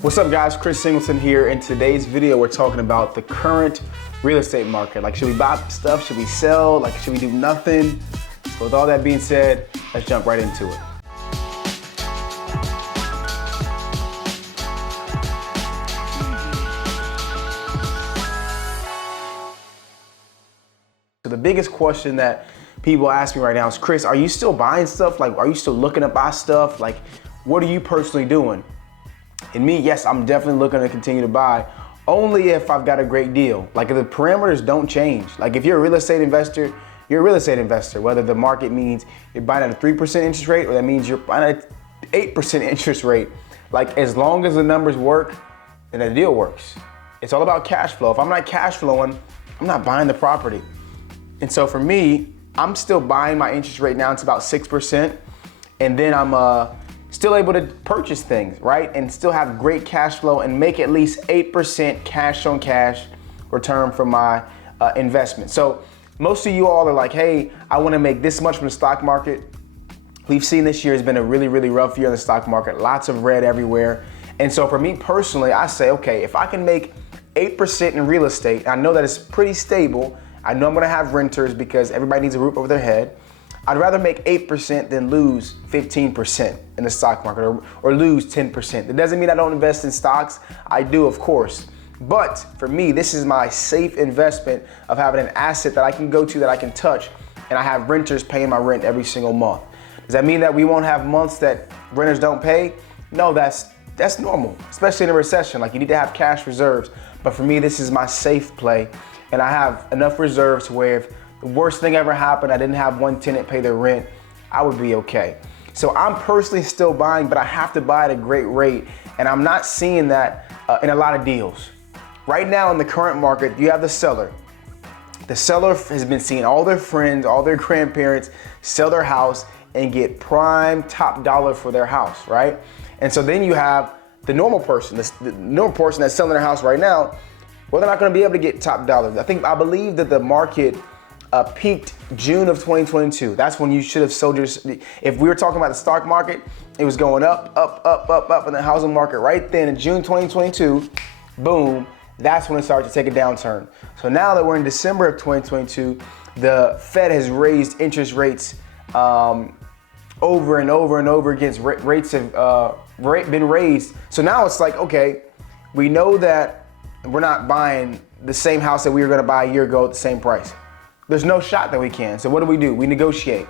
What's up guys, Chris Singleton here. In today's video, we're talking about the current real estate market. Like, should we buy stuff? Should we sell? Like, should we do nothing? So with all that being said, let's jump right into it. So the biggest question that people ask me right now is, Chris, are you still buying stuff? Like, are you still looking to buy stuff? Like, what are you personally doing? And me, yes, I'm definitely looking to continue to buy, only if I've got a great deal. Like, if the parameters don't change. Like, if you're a real estate investor, you're a real estate investor. Whether the market means you're buying at a 3% interest rate or that means you're buying at an 8% interest rate. Like, as long as the numbers work, then the deal works. It's all about cash flow. If I'm not cash flowing, I'm not buying the property. And so for me, I'm still buying. My interest rate now, it's about 6%. And then I'm still able to purchase things, right? And still have great cash flow and make at least 8% cash on cash return from my investment. So most of you all are like, hey, I wanna make this much from the stock market. We've seen this year has been a really, really rough year in the stock market, lots of red everywhere. And so for me personally, I say, okay, if I can make 8% in real estate, I know that it's pretty stable. I know I'm gonna have renters because everybody needs a roof over their head. I'd rather make 8% than lose 15% in the stock market or lose 10%. It doesn't mean I don't invest in stocks. I do, of course. But for me, this is my safe investment of having an asset that I can go to, that I can touch, and I have renters paying my rent every single month. Does that mean that we won't have months that renters don't pay? No, that's normal, especially in a recession. Like, you need to have cash reserves. But for me, this is my safe play, and I have enough reserves where if the worst thing ever happened, I didn't have one tenant pay their rent, I would be okay. So I'm personally still buying, but I have to buy at a great rate, and I'm not seeing that in a lot of deals. Right now in the current market, you have the seller. The seller has been seeing all their friends, all their grandparents sell their house and get prime top dollar for their house, right? And so then you have the normal person, the normal person that's selling their house right now. Well, they're not gonna be able to get top dollar. I believe that the market peaked June of 2022. That's when you should have sold your, if we were talking about the stock market, it was going up, in the housing market right then in June 2022, boom, that's when it started to take a downturn. So now that we're in December of 2022, the Fed has raised interest rates over and over and over again. Rates have been raised. So now it's like, okay, we know that we're not buying the same house that we were gonna buy a year ago at the same price. There's no shot that we can. So what do? We negotiate.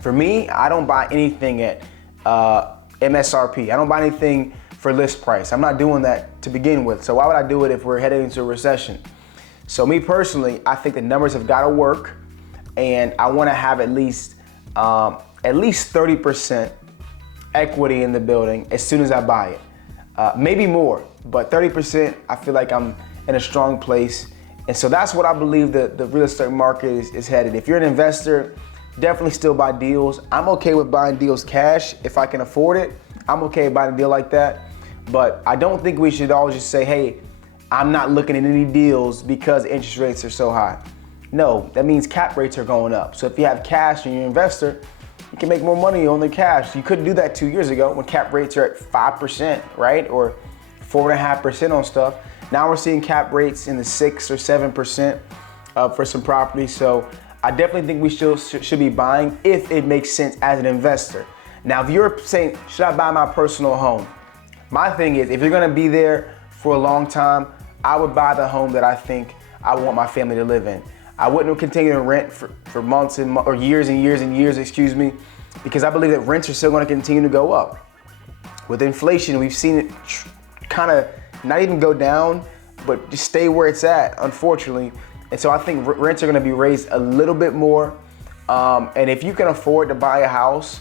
For me, I don't buy anything at MSRP. I don't buy anything for list price. I'm not doing that to begin with. So why would I do it if we're headed into a recession? So me personally, I think the numbers have got to work, and I want to have at least 30% equity in the building as soon as I buy it. Maybe more, but 30%, I feel like I'm in a strong place. And so that's what I believe that the real estate market is headed. If you're an investor, definitely still buy deals. I'm okay with buying deals cash if I can afford it. I'm okay buying a deal like that. But I don't think we should always just say, hey, I'm not looking at any deals because interest rates are so high. No, that means cap rates are going up. So if you have cash and you're an investor, you can make more money on the cash. You couldn't do that 2 years ago when cap rates are at 5%, right? Or 4.5% on stuff. Now we're seeing cap rates in the 6 or 7% for some properties. So I definitely think we should be buying if it makes sense as an investor. Now, if you're saying, should I buy my personal home? My thing is, if you're gonna be there for a long time, I would buy the home that I think I want my family to live in. I wouldn't continue to rent for months or years and years and years, because I believe that rents are still gonna continue to go up. With inflation, we've seen it kind of not even go down, but just stay where it's at, unfortunately. And so I think rents are gonna be raised a little bit more. And if you can afford to buy a house,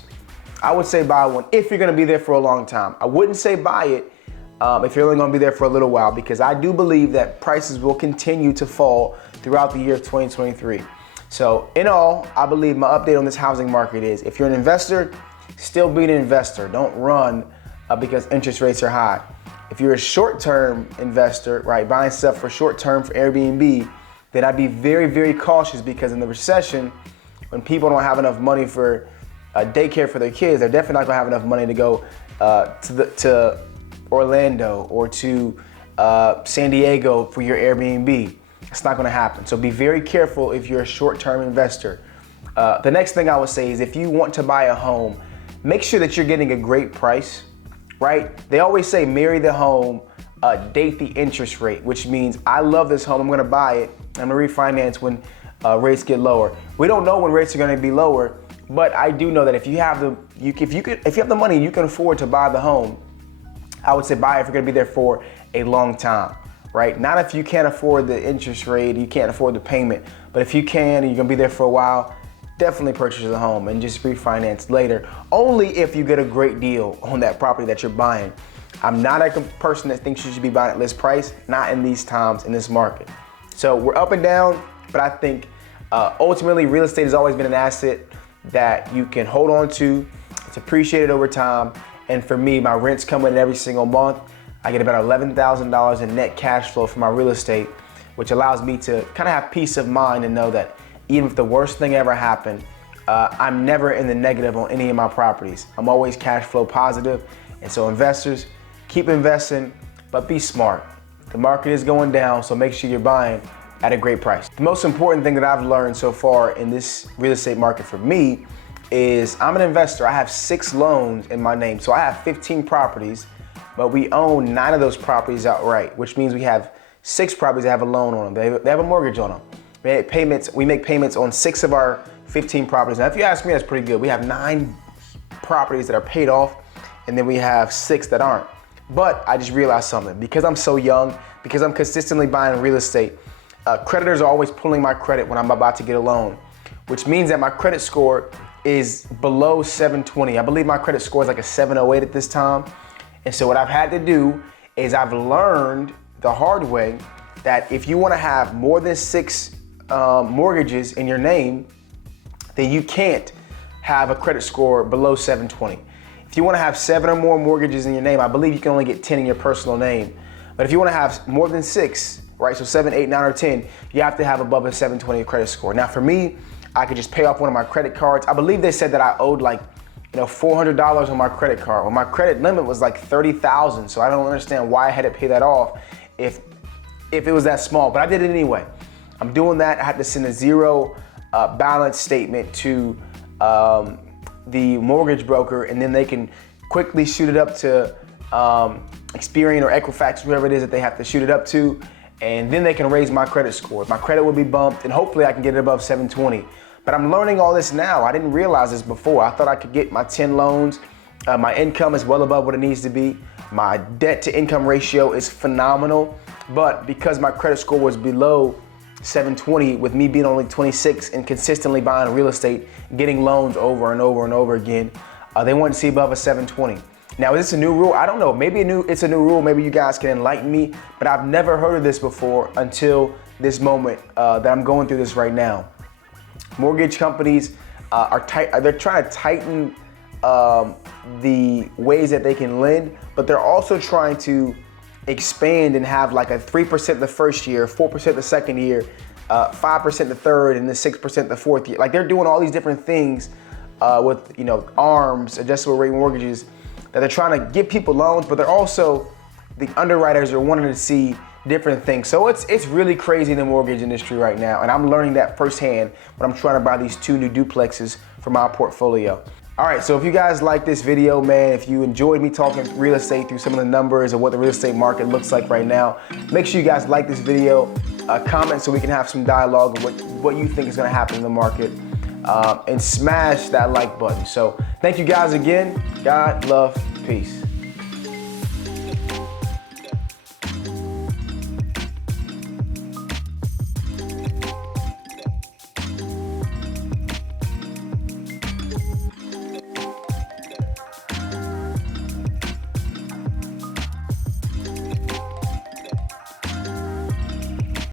I would say buy one if you're gonna be there for a long time. I wouldn't say buy it if you're only gonna be there for a little while, because I do believe that prices will continue to fall throughout the year of 2023. So in all, I believe my update on this housing market is, if you're an investor, still be an investor. Don't run because interest rates are high. If you're a short-term investor, right, buying stuff for short-term for Airbnb, then I'd be very, very cautious, because in the recession, when people don't have enough money for daycare for their kids, they're definitely not gonna have enough money to go Orlando or to San Diego for your Airbnb. It's not gonna happen. So be very careful if you're a short-term investor. The next thing I would say is if you want to buy a home, make sure that you're getting a great price, right? They always say marry the home, date the interest rate, which means I love this home, I'm gonna buy it, I'm gonna refinance when rates get lower. We don't know when rates are gonna be lower, but I do know that if you have the money, you can afford to buy the home. I would say buy it if you're gonna be there for a long time, right? Not if you can't afford the interest rate, you can't afford the payment, but if you can and you're gonna be there for a while, definitely purchase a home and just refinance later, only if you get a great deal on that property that you're buying. I'm not a person that thinks you should be buying at list price, not in these times, in this market. So we're up and down, but I think ultimately real estate has always been an asset that you can hold on to. It's appreciated over time. And for me, my rent's coming in every single month. I get about $11,000 in net cash flow from my real estate, which allows me to kind of have peace of mind and know that even if the worst thing ever happened, I'm never in the negative on any of my properties. I'm always cash flow positive. And so investors, keep investing, but be smart. The market is going down, so make sure you're buying at a great price. The most important thing that I've learned so far in this real estate market for me is I'm an investor. I have 6 loans in my name. So I have 15 properties, but we own 9 of those properties outright, which means we have 6 properties that have a loan on them. They have a mortgage on them. We make payments on 6 of our 15 properties. Now, if you ask me, that's pretty good. We have 9 properties that are paid off, and then we have 6 that aren't. But I just realized something. Because I'm so young, because I'm consistently buying real estate, creditors are always pulling my credit when I'm about to get a loan, which means that my credit score is below 720. I believe my credit score is like a 708 at this time. And so what I've had to do is I've learned the hard way that if you want to have more than 6 mortgages in your name, then you can't have a credit score below 720. If you want to have 7 or more mortgages in your name, I believe you can only get 10 in your personal name. But if you want to have more than 6, right, so 7, 8, 9, or 10, you have to have above a 720 credit score. Now for me, I could just pay off one of my credit cards. I believe they said that I owed like, $400 on my credit card. Well, my credit limit was like $30,000, so I don't understand why I had to pay that off if it was that small, but I did it anyway. I'm doing that. I had to send a 0 balance statement to the mortgage broker, and then they can quickly shoot it up to Experian or Equifax, whoever it is that they have to shoot it up to, and then they can raise my credit score. My credit will be bumped, and hopefully I can get it above 720. But I'm learning all this now. I didn't realize this before. I thought I could get my 10 loans. My income is well above what it needs to be. My debt to income ratio is phenomenal. But because my credit score was below 720, with me being only 26 and consistently buying real estate, getting loans over and over and over again, they wanted to see above a 720. Now, is this a new rule? I don't know. Maybe it's a new rule. Maybe you guys can enlighten me, but I've never heard of this before until this moment that I'm going through this right now. Mortgage companies they're trying to tighten the ways that they can lend, but they're also trying to expand and have like a 3% the first year, 4% the second year, 5% the third, and then 6% the fourth year. Like they're doing all these different things with ARMs, adjustable rate mortgages, that they're trying to give people loans, but they're also, the underwriters are wanting to see different things. So it's really crazy in the mortgage industry right now, and I'm learning that firsthand when I'm trying to buy these 2 new duplexes for my portfolio. All right, so if you guys like this video, man, if you enjoyed me talking real estate through some of the numbers and what the real estate market looks like right now, make sure you guys like this video, comment so we can have some dialogue of what you think is gonna happen in the market, and smash that like button. So thank you guys again. God, love, peace.